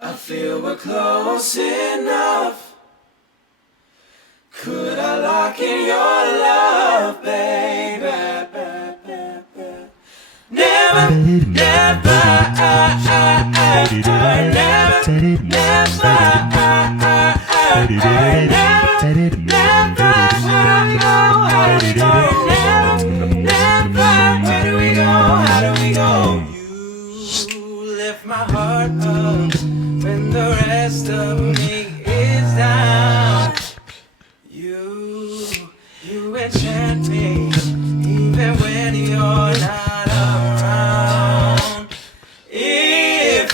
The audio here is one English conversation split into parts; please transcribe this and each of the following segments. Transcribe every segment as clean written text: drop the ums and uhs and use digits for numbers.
I feel we're close enough. Could I lock in your love, baby? Never, never, you lift my heart up when the rest of me is down. You enchant me even when you're not around. If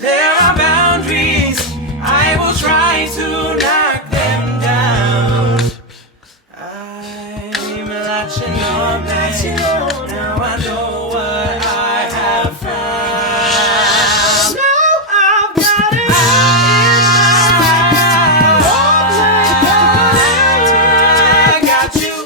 there are boundaries, I will try to knock them down. I'm latching on, now I know what I have found. Now I've got it I got you,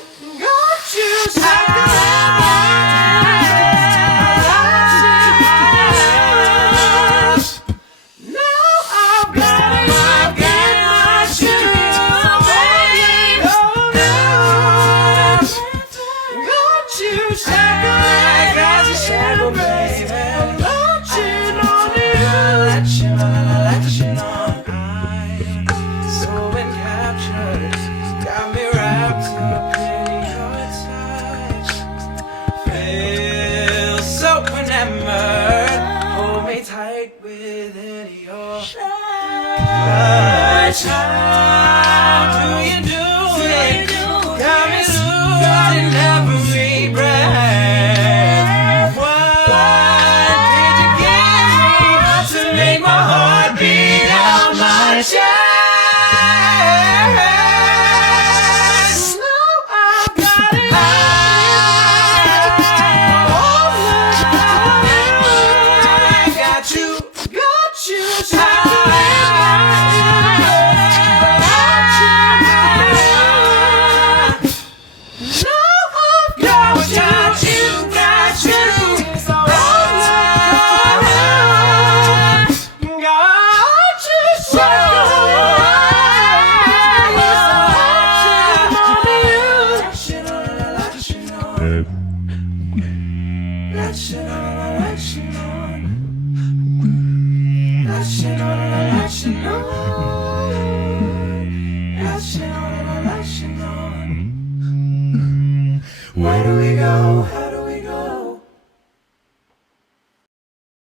hold me tight within your touch. How do you do it? Got me losing every breath. What did you give me to make my heart beat out my chest? Latching on.